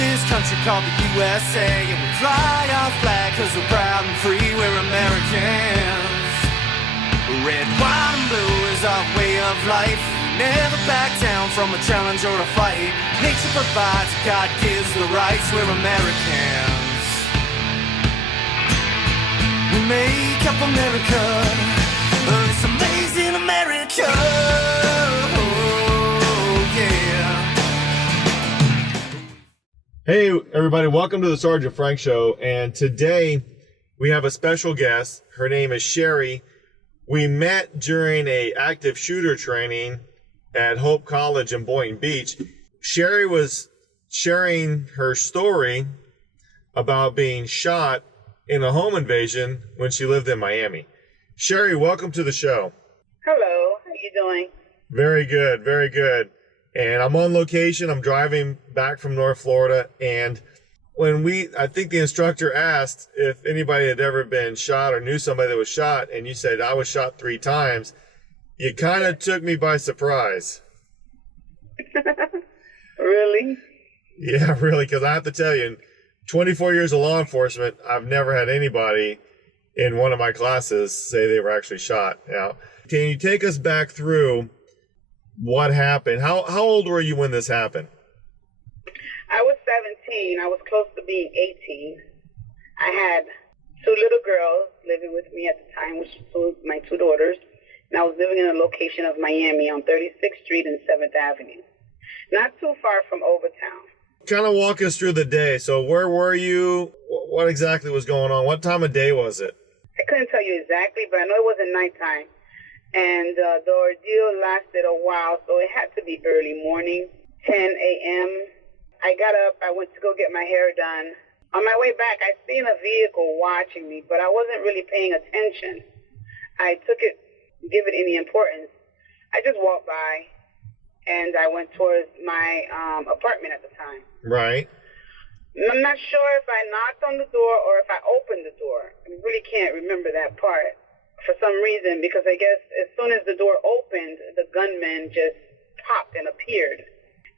this country called the USA, and we fly our flag cause we're proud and free, we're Americans. Red, white, and blue is our way of life. Never back down from a challenge or a fight. Nature provides, God gives the rights, we're Americans. We make up America, it's amazing America. Hey everybody, welcome to the Sgt Frank Show, and today we have a special guest. Her name is Sherry. We met during a active shooter training at Hope College in Boynton Beach. Sherry was sharing her story about being shot in a home invasion when she lived in Miami. Sherry, welcome to the show. Hello, how you doing? Very good, very good. And I'm on location. I'm driving back from North Florida. And I think the instructor asked if anybody had ever been shot or knew somebody that was shot, and you said, I was shot 3 times. You kind of took me by surprise. Really? Yeah, really, because I have to tell you, in 24 years of law enforcement, I've never had anybody in one of my classes say they were actually shot. Now, can you take us back through what happened? How old were you when this happened? I was 17. I was close to being 18. I had 2 little girls living with me at the time, which was my 2 daughters. And I was living in a location of Miami on 36th Street and 7th Avenue. Not too far from Overtown. Kind of walk us through the day. So where were you? What exactly was going on? What time of day was it? I couldn't tell you exactly, but I know it wasn't nighttime. And the ordeal lasted a while, so it had to be early morning, 10 a.m. I got up, I went to go get my hair done. On my way back, I seen a vehicle watching me, but I wasn't really paying attention. I didn't give it any importance. I just walked by, and I went towards my apartment at the time. Right. I'm not sure if I knocked on the door or if I opened the door. I really can't remember that part. For some reason, because I guess as soon as the door opened, the gunman just popped and appeared.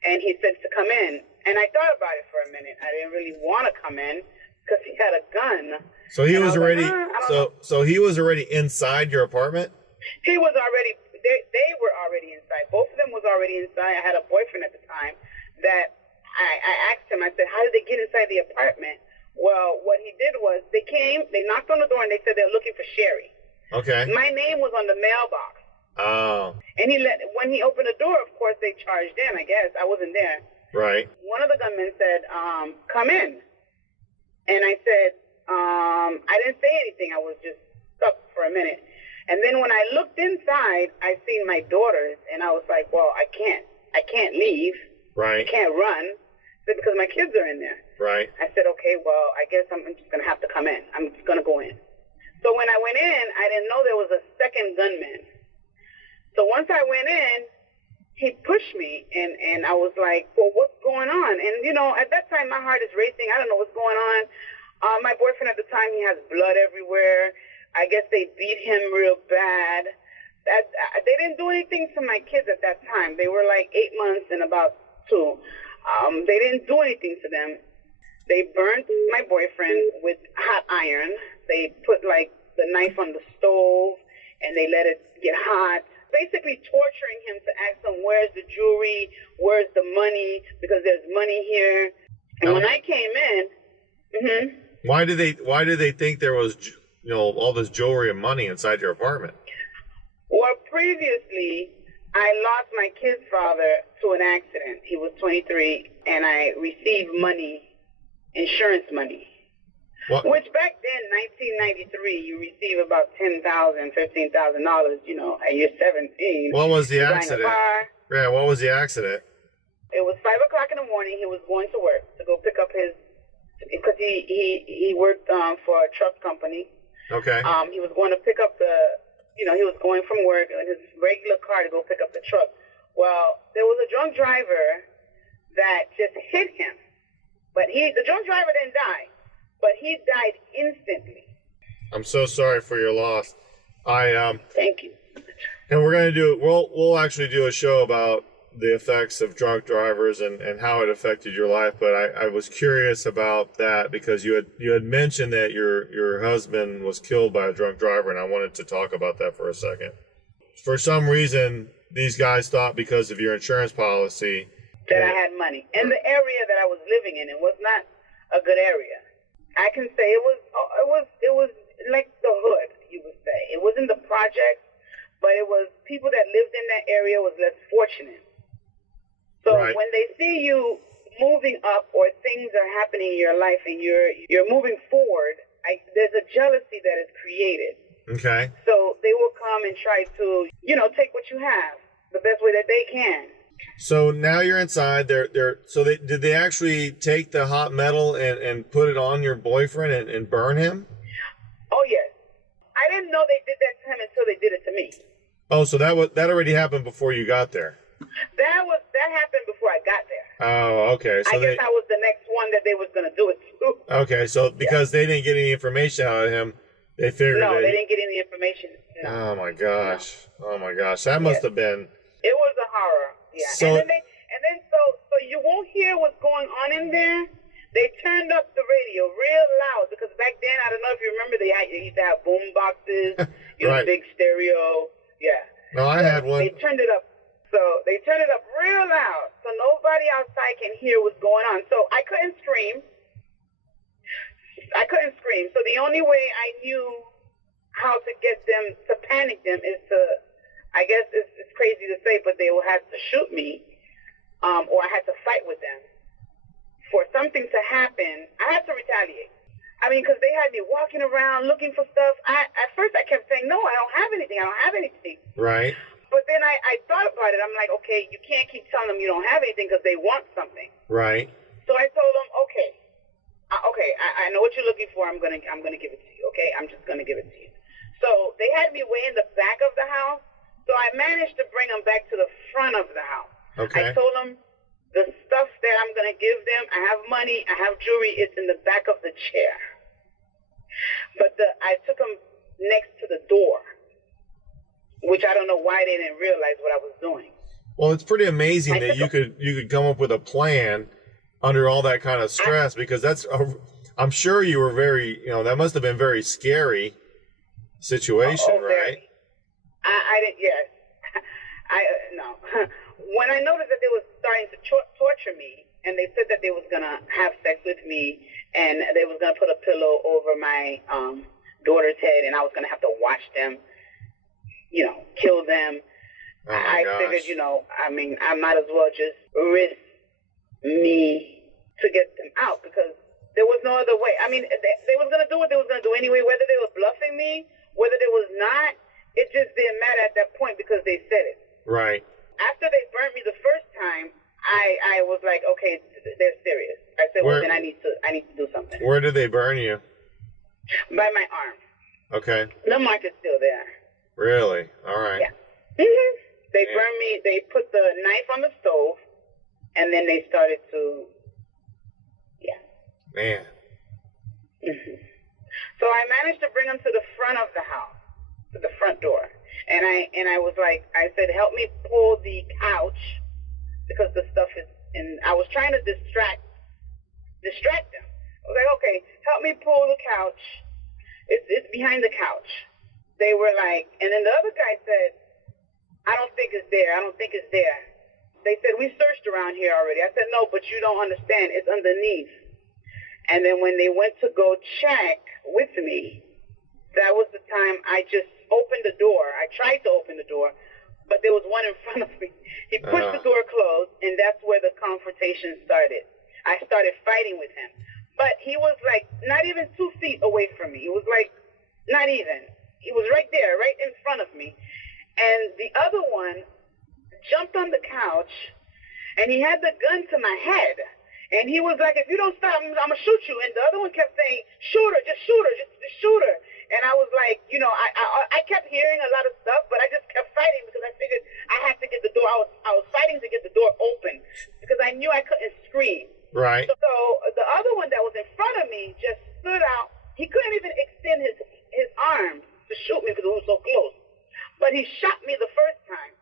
And he said to come in. And I thought about it for a minute. I didn't really want to come in because he had a gun. So he was already like, so he was already inside your apartment? He was already they were already inside. Both of them was already inside. I had a boyfriend at the time that I asked him, I said, how did they get inside the apartment? Well, what he did was they knocked on the door and they said they were looking for Sherry. Okay. My name was on the mailbox. Oh. And when he opened the door, of course, they charged in, I guess. I wasn't there. Right. One of the gunmen said, come in. And I said, I didn't say anything. I was just stuck for a minute. And then when I looked inside, I seen my daughters, and I was like, well, I can't leave. Right. I can't run. I said, because my kids are in there. Right. I said, okay, well, I guess I'm just going to have to come in. I'm just going to go in. So when I went in, I didn't know there was a second gunman. So once I went in, he pushed me, and I was like, well, what's going on? And, at that time, my heart is racing. I don't know what's going on. My boyfriend at the time, he has blood everywhere. I guess they beat him real bad. They didn't do anything to my kids at that time. They were like 8 months and about 2. They didn't do anything to them. They burned my boyfriend with hot iron. They put the knife on the stove and they let it get hot. Basically torturing him to ask him, where's the jewelry? Where's the money? Because there's money here. And when I came in, Why did they think there was, all this jewelry and money inside your apartment? Well, previously, I lost my kid's father to an accident. He was 23, and I received money, insurance money. What? Which back then, 1993, you receive about $10,000, $15,000, at year 17. What was the accident? Yeah, what was the accident? It was 5 o'clock in the morning. He was going to work to go pick up because he worked for a truck company. Okay. He was going to pick up he was going from work in his regular car to go pick up the truck. Well, there was a drunk driver that just hit him. But the drunk driver didn't die. But he died instantly. I'm so sorry for your loss. Thank you. And we're gonna we'll actually do a show about the effects of drunk drivers and how it affected your life, but I was curious about that because you had mentioned that your husband was killed by a drunk driver, and I wanted to talk about that for a second. For some reason, these guys thought because of your insurance policy that I had money. And the area that I was living in, it was not a good area. I can say it was like the hood, you would say. It wasn't the projects, but it was people that lived in that area was less fortunate. So Right. when they see you moving up or things are happening in your life and you're moving forward, there's a jealousy that is created. Okay. So they will come and try to, take what you have the best way that they can. So now you're inside. Did they actually take the hot metal and put it on your boyfriend and burn him? Oh, yes. I didn't know they did that to him until they did it to me. Oh, so that already happened before you got there. That happened before I got there. Oh, okay. So I guess I was the next one that they was going to do it to. Okay, so because they didn't get any information out of him, they figured No, they didn't get any information. No. Oh my gosh. No. Oh my gosh. That must have been. It was a horror. Yeah. So, and then you won't hear what's going on in there. They turned up the radio real loud because back then, I don't know if you remember, they used to have boom boxes, right. Big stereo. Yeah. No, I had one. They turned it up. So they turned it up real loud so nobody outside can hear what's going on. So I couldn't scream. So the only way I knew how to get them to panic them is to, I guess it's crazy to say, but they will have to shoot me, or I had to fight with them. For something to happen, I had to retaliate. I mean, because they had me walking around looking for stuff. At first I kept saying, no, I don't have anything. Right. But then I thought about it. I'm like, okay, you can't keep telling them you don't have anything because they want something. Right. So I told them, okay, I know what you're looking for. I'm gonna give it to you. Okay, I'm just gonna give it to you. So they had me way in the back of the house. So I managed to bring them back to the front of the house. Okay. I told them the stuff that I'm gonna give them. I have money. I have jewelry. It's in the back of the chair. But I took them next to the door, which I don't know why they didn't realize what I was doing. Well, it's pretty amazing that you could come up with a plan under all that kind of stress, because I'm sure you were very, that must have been very scary situation, right? I didn't. Yes, no. When I noticed that they was starting to torture me, and they said that they was gonna have sex with me, and they was gonna put a pillow over my daughter's head, and I was gonna have to watch them, kill them. Oh I gosh. figured, I might as well just risk me to get them out because there was no other way. I mean, they was gonna do what they was gonna do anyway, whether they were bluffing me, whether they was not. It just didn't matter at that point because they said it. Right. After they burnt me the first time, I was like, okay, they're serious. I said, well, then I need to do something. Where did they burn you? By my arm. Okay. The mark is still there. Really? All right. Yeah. They burned me. They put the knife on the stove, and then they started to. Yeah. Man. So I managed to bring them to the front of the house, to the front door, and I was like, I said, help me pull the couch because the stuff is, and I was trying to distract them. I was like, okay, help me pull the couch. It's behind the couch. They were like, and then the other guy said, I don't think it's there. They said, we searched around here already. I said, no, but you don't understand. It's underneath. And then when they went to go check with me, that was the time I just opened the door. I tried to open the door, but there was one in front of me. He pushed the door closed, and that's where the confrontation started. I started fighting with him. But he was like not even 2 feet away from me. He was like not even. He was right there, right in front of me. And the other one jumped on the couch, and he had the gun to my head. And he was like, if you don't stop, I'm going to shoot you. And the other one kept saying, shoot her, just shoot her, just shoot her. And I was like, I kept hearing a lot of stuff, but I just kept fighting because I figured I had to get the door. I was fighting to get the door open because I knew I couldn't scream. Right. So the other one that was in front of me just stood out. He couldn't even extend his arms to shoot me because it was so close. But he shot me the first time.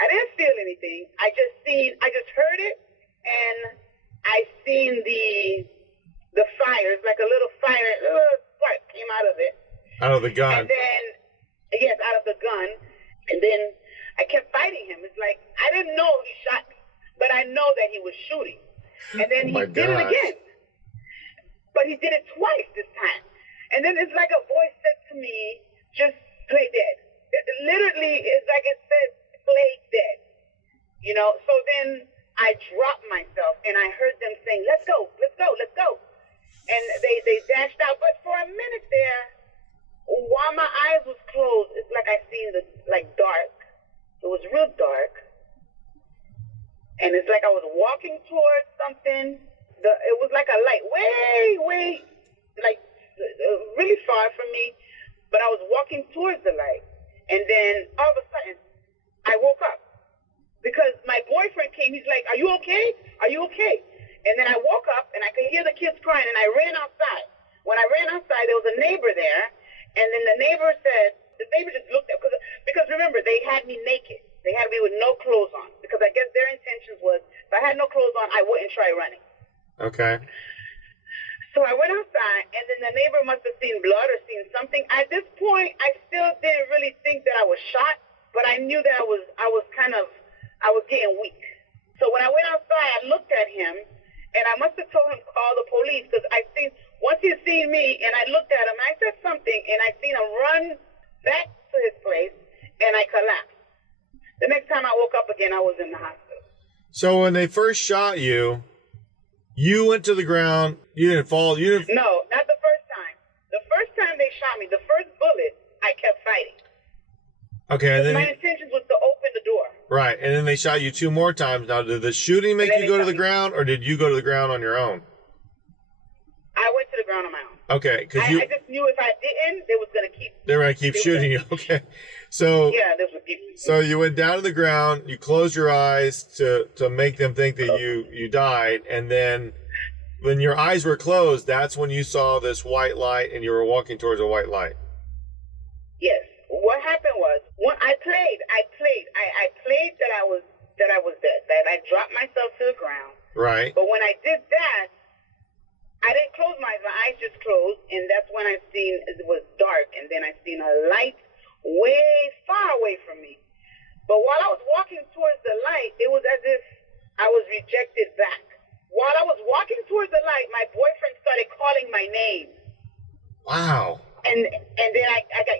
I didn't feel anything. I just heard it, and I seen the fire. It's like a little fire, spark came out of it. Out of the gun. And then, yes, out of the gun. And then I kept fighting him. It's like, I didn't know he shot me, but I know that he was shooting. And then he did it again. But he did it twice this time. And then it's like a voice said to me, just play dead. It literally, it's like it said, play dead. You know, so then I dropped myself and I heard them saying, let's go, let's go, let's go. And they dashed out. But for a minute there, while my eyes was closed, it's like I seen the, like, dark. It was real dark. And it's like I was walking towards something. It was like a light, way, like, really far from me. But I was walking towards the light. And then all of a sudden, I woke up. Because my boyfriend came. He's like, are you okay? Are you okay? And then I woke up, and I could hear the kids crying, and I ran outside. When I ran outside, there was a neighbor there. And then the neighbor just looked at, because remember, they had me naked. They had me with no clothes on. Because I guess their intentions was, if I had no clothes on, I wouldn't try running. Okay. So I went outside, and then the neighbor must have seen blood or seen something. At this point, I still didn't really think that I was shot, but I knew that I was getting weak. So when I went outside, I looked at him, and I must have told him to call the police, because once he had seen me, and I looked at him, I said something, and I seen him run back to his place, and I collapsed. The next time I woke up again, I was in the hospital. So when they first shot you, you went to the ground. You didn't fall. No, not the first time. The first time they shot me, the first bullet, I kept fighting. Okay, and then my intentions was to open the door. Right, and then they shot you 2 more times. Now, did the shooting make you go to the ground, or did you go to the ground on your own? I went to the ground on my own. Okay, because I just knew if I didn't, they were going to keep shooting you. Okay, so yeah, they was keep shooting. So you went down to the ground. You closed your eyes to make them think that you died, and then when your eyes were closed, that's when you saw this white light, and you were walking towards a white light. Yes. What happened was when I played that I was dead. That I dropped myself to the ground. Right. But when I did that, I didn't close my eyes. My eyes just closed, and that's when I seen it was dark, and then I seen a light way far away from me. But while I was walking towards the light, it was as if I was rejected back. While I was walking towards the light, my boyfriend started calling my name. Wow. And then I got,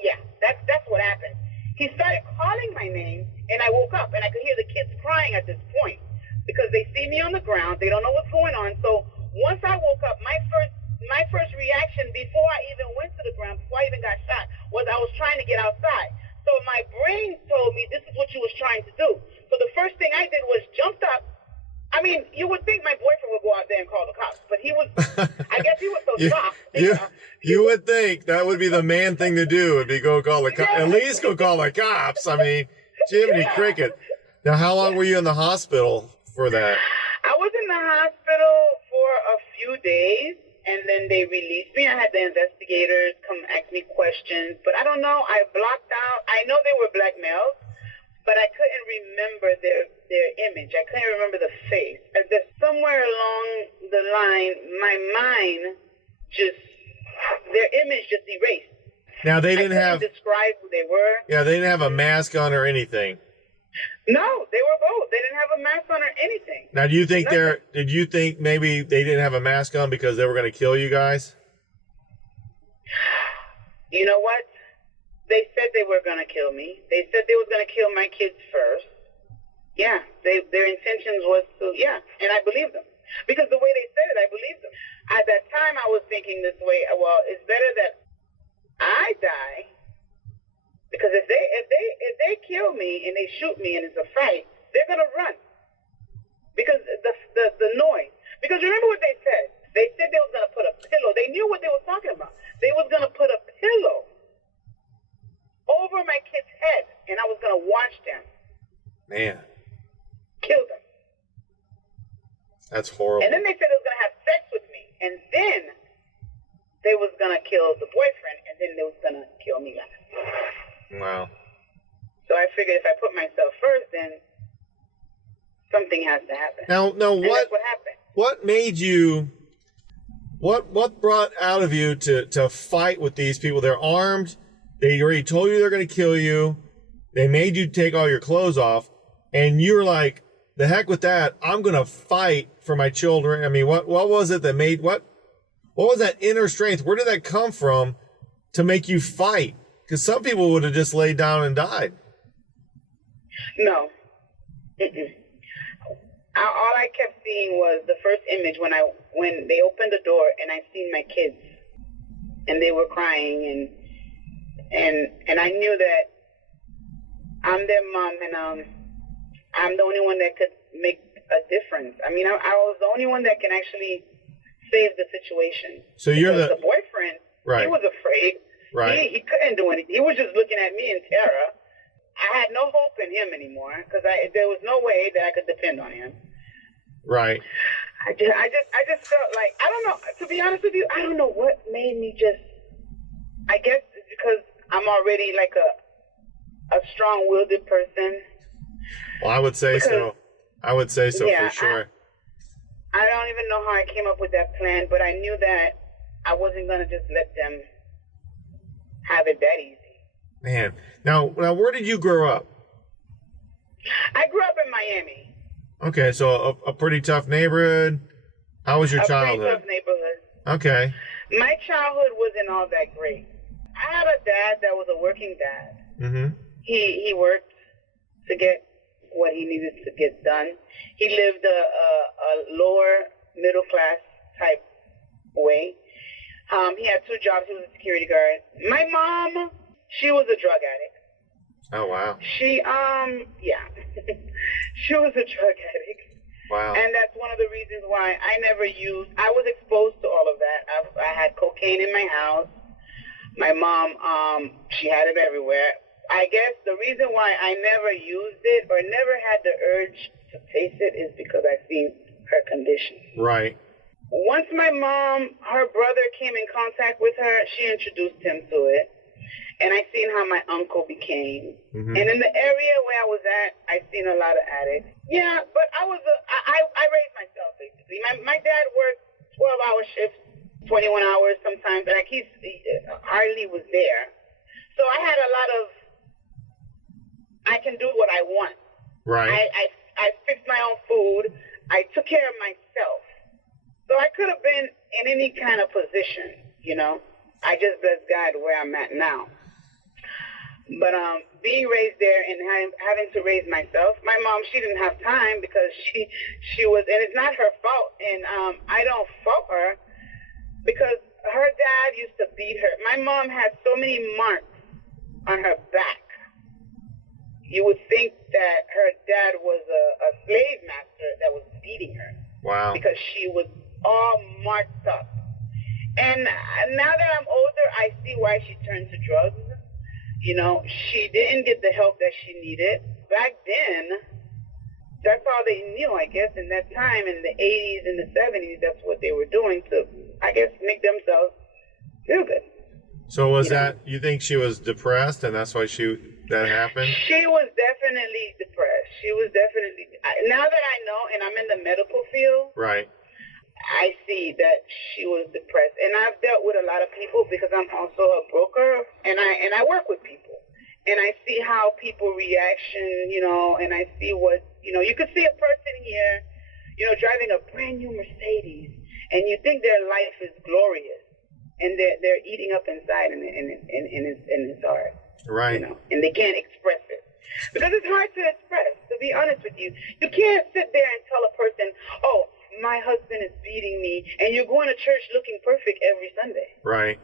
that's what happened. He started calling my name, and I woke up, and I could hear the kids crying at this point because they see me on the ground. They don't know what's going on. So once I woke up, my first reaction before I even went to the ground, before I even got shot, was I was trying to get outside. So my brain told me this is what you was trying to do. So the first thing I did was jumped up. I mean, you would think my boyfriend would go out there and call the cops, but he was, I guess he was so shocked. You would think that would be the man thing to do, would be go call the cops. At least go call the cops. I mean, Jiminy Cricket. Now, how long were you in the hospital for that? I was in the hospital for a few days, and then they released me. I had the investigators come ask me questions, but I don't know. I blocked out. I know they were black males, but I couldn't remember their image. I couldn't remember the face. Somewhere along the line, my mind their image just erased. Now they didn't describe who they were. Yeah, they didn't have a mask on or anything. No, they were both. They didn't have a mask on or anything. Now, did you think maybe they didn't have a mask on because they were going to kill you guys? You know what? They said they were going to kill me. They said they was going to kill my kids first. Yeah, their intentions was to, and I believed them. Because the way they said it, I believed them. At that time, I was thinking this way, well, it's better that I die, because if they kill me and they shoot me and it's a fight, they're going to run. Because the noise. Because remember what they said. They said they was going to put a pillow. They knew what they were talking about. They was going to put a pillow over my kid's head, and I was going to watch them. Man. Kill them. That's horrible. And then they said they was going to have sex with me, and then they was going to kill the boyfriend, and then they was going to kill me last. Wow. So I figured if I put myself first, then something has to happen. Now, And that's what happened. what made you? What brought out of you to fight with these people? They're armed. They already told you they're going to kill you. They made you take all your clothes off, and you're like, the heck with that. I'm going to fight for my children. I mean, what was it that made what was that inner strength? Where did that come from to make you fight? Because some people would have just laid down and died. No. Mm-mm. All I kept seeing was the first image when they opened the door and I seen my kids and they were crying and I knew that I'm their mom and I'm the only one that could make a difference. I mean, I was the only one that can actually save the situation. So you're the boyfriend. Right. He was afraid. Right. He couldn't do anything. He was just looking at me in terror. I had no hope in him anymore because there was no way that I could depend on him. Right. I just felt like, I don't know, to be honest with you, I don't know what made me just, I guess it's because I'm already like a strong-willed person. Well, I would say so. I would say so, yeah, for sure. I don't even know how I came up with that plan, but I knew that I wasn't going to just let them have it that easy. Man. Now, where did you grow up? I grew up in Miami. Okay, so a pretty tough neighborhood. How was your childhood? A pretty tough neighborhood. Okay. My childhood wasn't all that great. I had a dad that was a working dad. Mm-hmm. He worked to get what he needed to get done. He lived a lower middle class type way. He had two jobs. He was a security guard. My mom, she was a drug addict. Oh, wow. She she was a drug addict. Wow. And that's one of the reasons why I was exposed to all of that. I had cocaine in my house. My mom, she had it everywhere. I guess the reason why I never used it or never had the urge to taste it is because I seen her condition. Right. Once my mom, her brother came in contact with her, she introduced him to it. And I seen how my uncle became. Mm-hmm. And in the area where I was at, I seen a lot of addicts. Yeah, but I raised myself, basically. My dad worked 12-hour shifts, 21 hours sometimes. Like, he hardly was there. So I had a lot of, I can do what I want. Right. I fixed my own food. I took care of myself. So I could have been in any kind of position, you know. I just bless God where I'm at now. But being raised there and having to raise myself, my mom, she didn't have time because she was, and it's not her fault, and I don't fault her because her dad used to beat her. My mom had so many marks on her back. You would think that her dad was a slave master that was beating her. Wow. Because she was all marked up. And now that I'm older, I see why she turned to drugs. You know, she didn't get the help that she needed. Back then, that's all they knew, I guess, in that time, in the 80s and the 70s, that's what they were doing to, I guess, make themselves feel good. So you think she was depressed and that's why that happened? She was definitely depressed. She was definitely, now that I know, and I'm in the medical field. Right. I see that she was depressed, and I've dealt with a lot of people because I'm also a broker, and I work with people, and I see how people reaction, you know, and I see what, you know, you could see a person here, you know, driving a brand new Mercedes, and you think their life is glorious, and they're eating up inside, and it's hard, right? You know, and they can't express it because it's hard to express. To be honest with you, you can't sit there and tell a person, oh, my husband is beating me, and you're going to church looking perfect every Sunday. Right.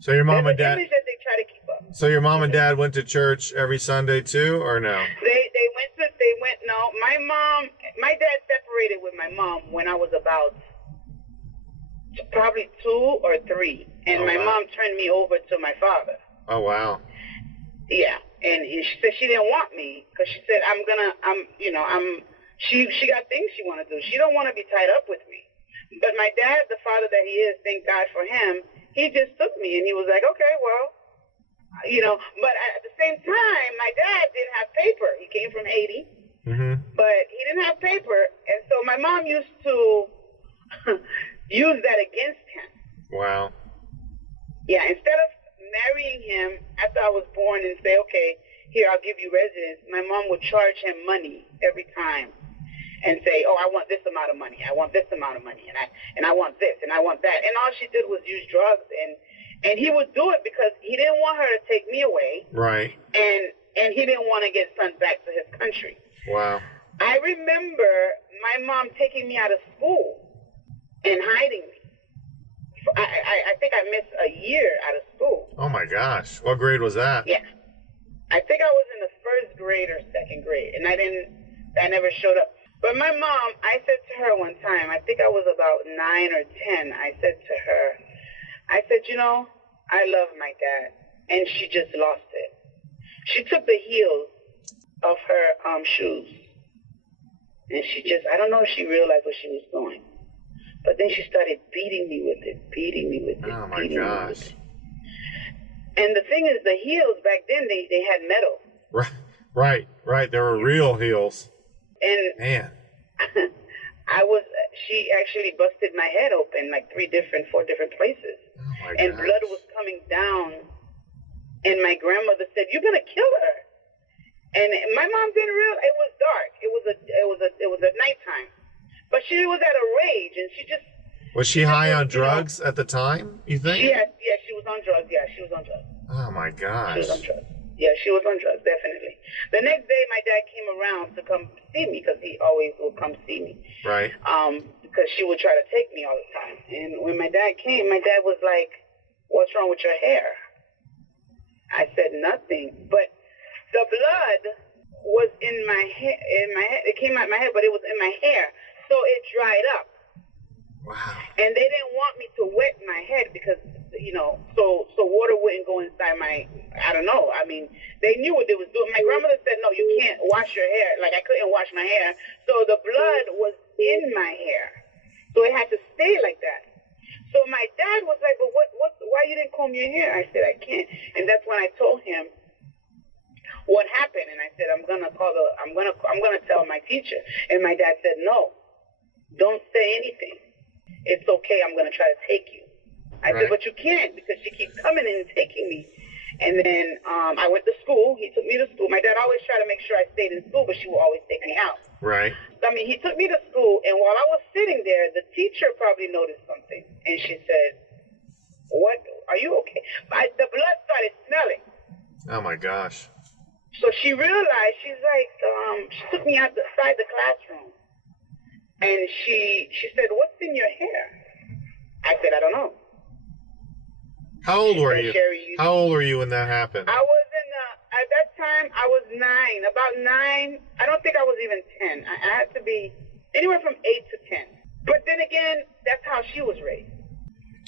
So your mom and dad. Image that they try to keep up. So your mom and dad went to church every Sunday too, or no? They went. No, my dad separated with my mom when I was about probably 2 or 3, and my mom turned me over to my father. Oh wow. Yeah, and she said she didn't want me because she said She got things she want to do. She don't want to be tied up with me. But my dad, the father that he is, thank God for him, he just took me and he was like, okay, well, you know. But at the same time, my dad didn't have paper. He came from Haiti, but he didn't have paper, and so my mom used to use that against him. Wow. Yeah, instead of marrying him after I was born and say, okay, here, I'll give you residence, my mom would charge him money every time and say, oh, I want this amount of money, I want this amount of money, and I want this, and I want that. And all she did was use drugs, and he would do it because he didn't want her to take me away. Right. And he didn't want to get sent back to his country. Wow. I remember my mom taking me out of school and hiding me. I think I missed a year out of school. Oh my gosh. What grade was that? Yeah. I think I was in the first grade or second grade, and I never showed up. But my mom, I said to her one time, I think I was about 9 or 10, I said to her, I said, you know, I love my dad, and she just lost it. She took the heels of her shoes, and I don't know if she realized where she was going. But then she started beating me with it. Oh my gosh. And the thing is, the heels back then, they had metal. Right. There were real heels. And man, she actually busted my head open like 4 different places. Oh my and gosh. blood was coming down. And my grandmother said, "You're gonna kill her." And my mom didn't realize it was dark. It was at nighttime. But she was at a rage, and she just... Was she high on drugs at the time, you think? Yeah, she was on drugs. Yeah, she was on drugs. Oh, my gosh. She was on drugs. Yeah, she was on drugs, definitely. The next day, my dad came around to come see me, because he always would come see me. Right. Because she would try to take me all the time. And when my dad came, my dad was like, "What's wrong with your hair?" I said, "Nothing." But the blood was in my hair. It came out my head, but it was in my hair. So it dried up. Wow. And they didn't want me to wet my head because, so water wouldn't go inside I don't know. I mean, they knew what they was doing. My grandmother said, "No, you can't wash your hair." Like, I couldn't wash my hair. So the blood was in my hair. So it had to stay like that. So my dad was like, "But why you didn't comb your hair?" I said, "I can't." And that's when I told him what happened. And I said, I'm gonna tell my teacher. And my dad said, "No. Don't say anything. It's okay. I'm going to try to take you." I said, "But you can't, because she keeps coming in and taking me." And then I went to school. He took me to school. My dad always tried to make sure I stayed in school, but she would always take me out. Right. I mean, he took me to school, and while I was sitting there, the teacher probably noticed something. And she said, "What? Are you okay?" The blood started smelling. Oh, my gosh. So she realized, she's like, she took me outside the classroom. And she said, "What's in your hair?" I said, "I don't know." How old were said, you? "Sherry, How old were you when that happened? I was at that time, I was 9, about 9. I don't think I was even 10. I had to be anywhere from 8 to 10. But then again, that's how she was raised.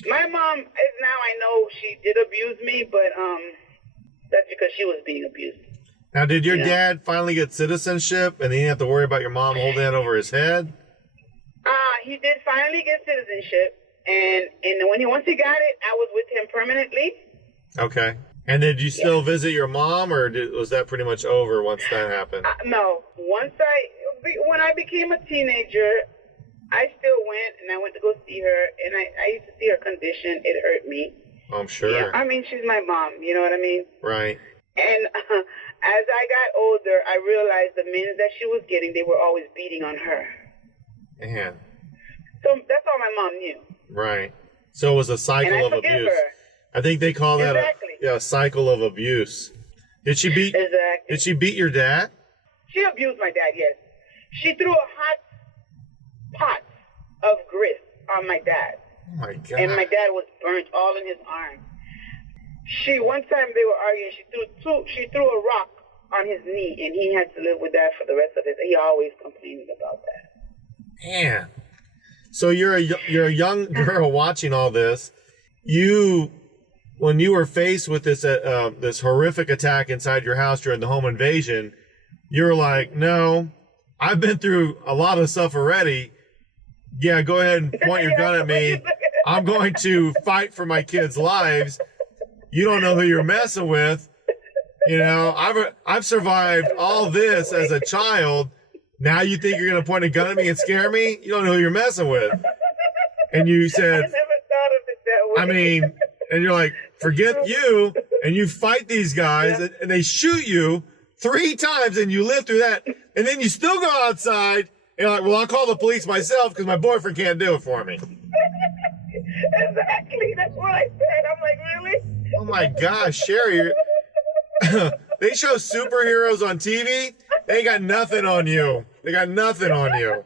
My mom is now, I know she did abuse me, but that's because she was being abused. Now, did your dad finally get citizenship and he didn't have to worry about your mom holding that over his head? He did finally get citizenship, and once he got it, I was with him permanently. Okay. And did you still visit your mom, or was that pretty much over once that happened? No. When I became a teenager, I still went, and I went to go see her, and I used to see her condition. It hurt me. I'm sure. Yeah, I mean, she's my mom, you know what I mean? Right. And as I got older, I realized the men that she was getting, they were always beating on her. Man. So that's all my mom knew. Right. So it was a cycle of abuse. Her. I think they call that a cycle of abuse. Did she beat? Exactly. Did she beat your dad? She abused my dad. Yes. She threw a hot pot of grist on my dad. Oh my God. And my dad was burnt all in his arm. One time they were arguing. She threw a rock on his knee, and he had to live with that for the rest of his. He always complaining about that. Man. So you're a young girl watching all this. When you were faced with this horrific attack inside your house during the home invasion, you were like, "No, I've been through a lot of stuff already. Yeah, go ahead and point your gun at me. I'm going to fight for my kids' lives. You don't know who you're messing with. You know, I've survived all this as a child. Now you think you're going to point a gun at me and scare me? You don't know who you're messing with. And you I said, never thought of it that way. I mean, and you're like, forget you, and you fight these guys, and they shoot you 3 times, and you live through that, and then you still go outside, and you're like, well, I'll call the police myself because my boyfriend can't do it for me. Exactly. That's what I said. I'm like, really? Oh my gosh, Sherry. They show superheroes on TV. They got nothing on you. They got nothing on you.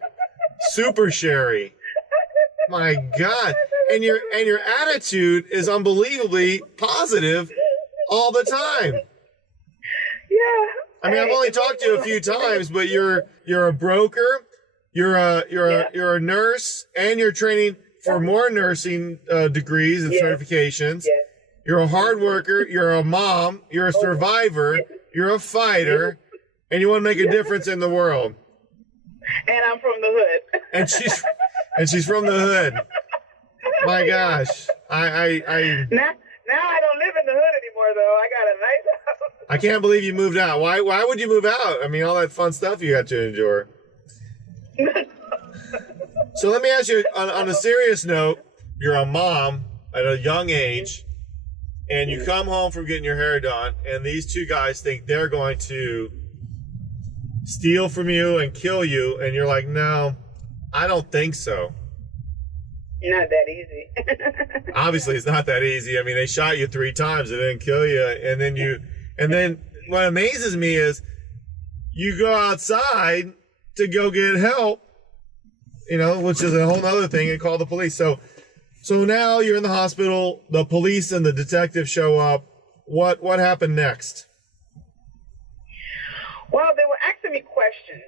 Super Sherry. My God. And your attitude is unbelievably positive all the time. Yeah. I mean, I've only talked to you a few times, but you're a broker, you're a nurse, and you're training for more nursing degrees and certifications. Yes. You're a hard worker, you're a mom, you're a survivor, you're a fighter, and you want to make a difference in the world. And I'm from the hood. And she's from the hood. My gosh. Now I don't live in the hood anymore, though. I got a nice house. I can't believe you moved out. Why would you move out? I mean, all that fun stuff you got to enjoy. So let me ask you, on a serious note, you're a mom at a young age, and you come home from getting your hair done, and these 2 guys think they're going to steal from you and kill you, and you're like, no, I don't think so. Not that easy. Obviously, it's not that easy. I mean, they shot you 3 times, they didn't kill you, and then what amazes me is you go outside to go get help, which is a whole other thing, and call the police. So now you're in the hospital, the police and the detective show up. What happened next? Well, they were asking me questions.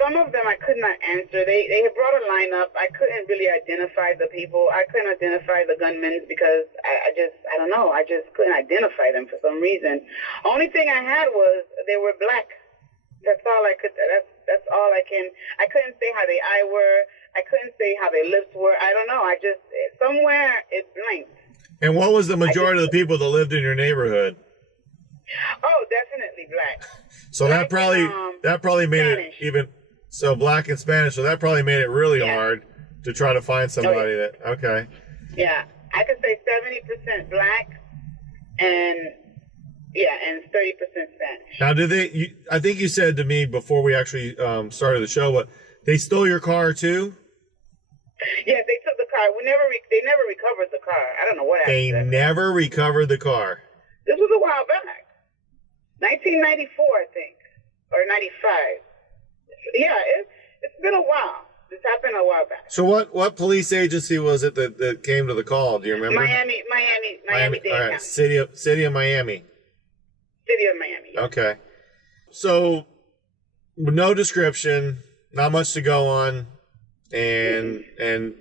Some of them I could not answer. They had brought a lineup. I couldn't really identify the people. I couldn't identify the gunmen because I don't know. I just couldn't identify them for some reason. Only thing I had was they were black. That's all I could. That's all I can. I couldn't say how their eyes were. I couldn't say how their lips were. I don't know. I just somewhere it blinked. And what was the majority of the people that lived in your neighborhood? Oh, definitely black. So black that probably made Spanish. it even so black and Spanish. So that probably made it really hard to try to find somebody that. Okay. Yeah, I could say 70% black and 30% Spanish. Now, I think you said to me before we actually started the show, but they stole your car too? Yeah, they took the car. They never recovered the car. I don't know what happened. They never recovered the car. This was a while back. 1994, I think, or 95. Yeah, it's been a while. This happened a while back. So what police agency was it that came to the call? Do you remember? Miami-Dade all right. County. City of Miami. City of Miami. Yeah. Okay. So no description, not much to go on, and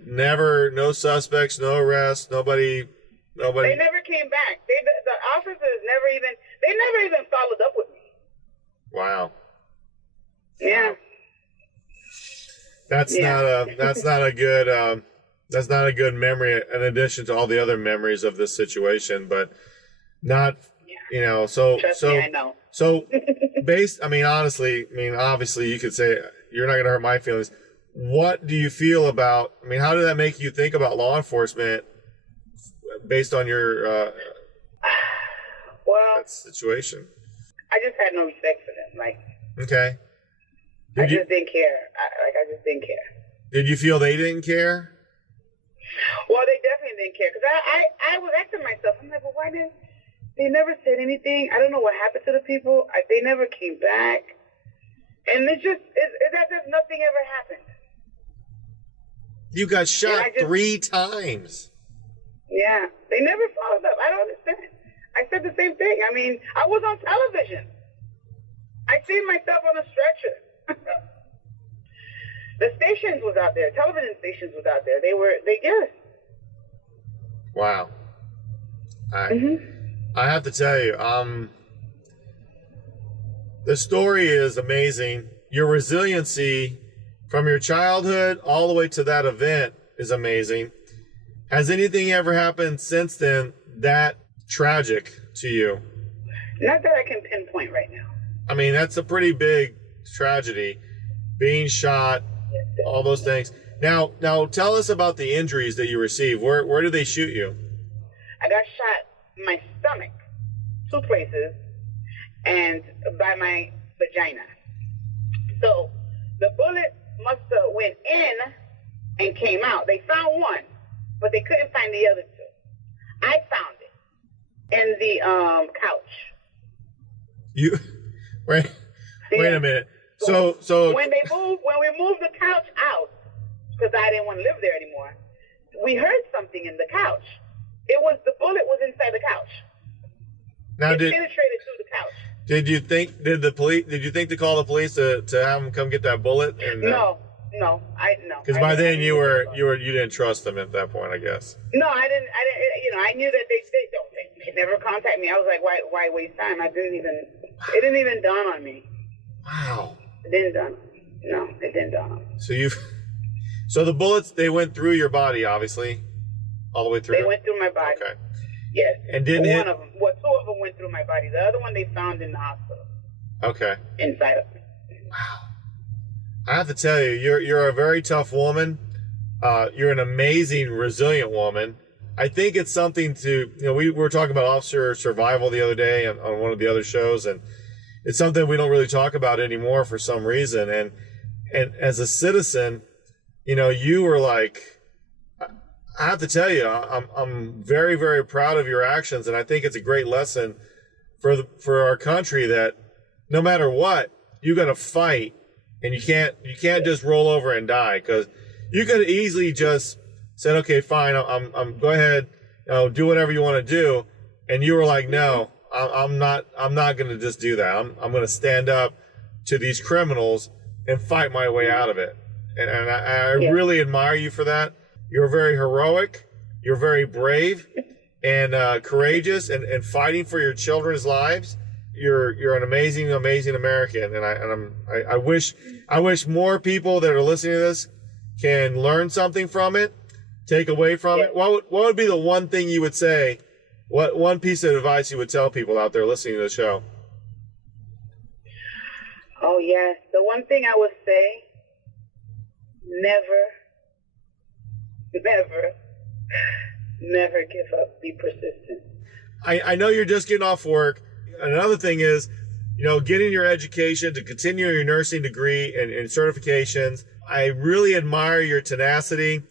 no suspects, no arrests, nobody. They never came back. The officers never even followed up with me. Wow. Yeah. That's not a good memory in addition to all the other memories of this situation, but not Trust me, I know. So obviously you could say you're not going to hurt my feelings. What do you feel about, how did that make you think about law enforcement based on your that situation? I just had no respect for them. Okay. I just didn't care. I just didn't care. Did you feel they didn't care? Well, they definitely didn't care because I was asking myself, I'm like, well, why didn't they never said anything? I don't know what happened to the people. They never came back, and it's as if nothing ever happened. You got shot 3 times. Yeah, they never followed up. I don't understand. I said the same thing. I was on television. I seen myself on a stretcher. The stations was out there. Television stations was out there. Yes. Wow. I have to tell you, the story is amazing. Your resiliency from your childhood all the way to that event is amazing. Has anything ever happened since then that tragic to you? Not that I can pinpoint right now. That's a pretty big tragedy. being shot, all those things. Now tell us about the injuries that you received. Where did they shoot you? I got shot in my stomach, 2 places, and by my vagina. So the bullet must have went in and came out. They found one, but they couldn't find the other 2. I found it in the couch. You wait a minute. So when we moved the couch out, because I didn't want to live there anymore, we heard something in the couch. The bullet was inside the couch. Now it penetrated through the couch. Did you think to call the police to have them come get that bullet? And, no. Because by then you didn't trust them at that point, I guess. No, I didn't. I knew that they never contact me. I was like, why waste time? It didn't even dawn on me. Wow. It didn't dawn. No, it didn't dawn on me. So the bullets, they went through your body, obviously, all the way through. They went through my body. Okay. Yes. And didn't one of them? Well, 2 of them went through my body. The other one they found in the hospital. Okay. Inside of me. Wow. I have to tell you, you're a very tough woman. You're an amazing, resilient woman. I think it's something to, we were talking about officer survival the other day on one of the other shows, and it's something we don't really talk about anymore for some reason. And as a citizen, you were like, I have to tell you, I'm very, very proud of your actions, and I think it's a great lesson for our country that no matter what, you got to fight, and you can't just roll over and die, because you could easily just said, okay, fine, I'm go ahead, do whatever you want to do, and you were like, no, I'm not going to just do that. I'm going to stand up to these criminals and fight my way out of it, and I really admire you for that. You're very heroic. You're very brave and courageous, and fighting for your children's lives. You're an amazing, amazing American, and I wish more people that are listening to this can learn something from it, take away from it. What would be the one thing you would say? What one piece of advice you would tell people out there listening to the show? Oh yes, the one thing I would say: never give up. Be persistent. I know you're just getting off work. Another thing is, getting your education to continue your nursing degree and certifications. I really admire your tenacity.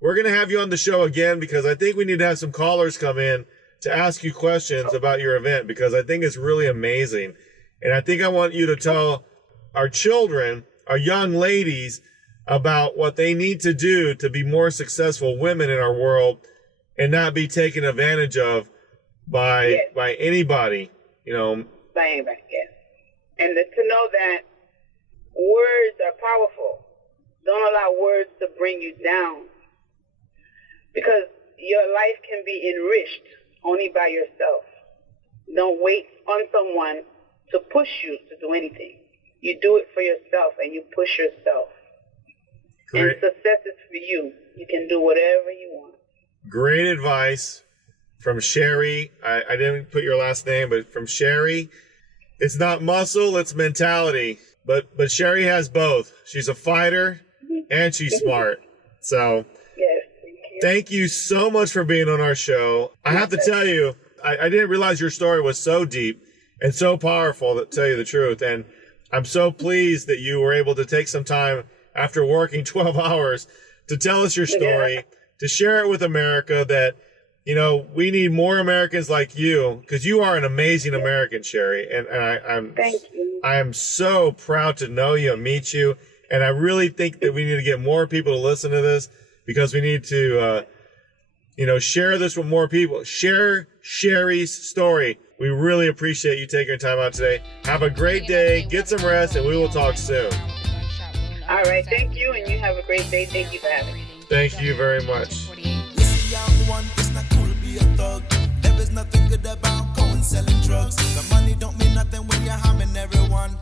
We're going to have you on the show again because I think we need to have some callers come in to ask you questions about your event, because I think it's really amazing. And I think I want you to tell our children, our young ladies, about what they need to do to be more successful women in our world and not be taken advantage of by anybody, By anybody, yes. And to know that words are powerful. Don't allow words to bring you down, because your life can be enriched only by yourself. Don't wait on someone to push you to do anything. You do it for yourself, and you push yourself. Great. And success is for you. You can do whatever you want. Great advice from Sherry. I didn't put your last name, but from Sherry. It's not muscle, it's mentality. But Sherry has both. She's a fighter and she's smart. So yes, thank you so much for being on our show. I have to tell you, I didn't realize your story was so deep and so powerful, to tell you the truth. And I'm so pleased that you were able to take some time after working 12 hours to tell us your story, to share it with America, that, we need more Americans like you, because you are an amazing American, Sherry. And Thank you. I am so proud to know you and meet you. And I really think that we need to get more people to listen to this, because we need to, share this with more people. Share Sherry's story. We really appreciate you taking your time out today. Have a great day. Get some rest, and we will talk soon. All right. Thank you, and you have a great day. Thank you for having me. Thank you very much. There is nothing good about going selling drugs. The money don't mean nothing when you're harming everyone.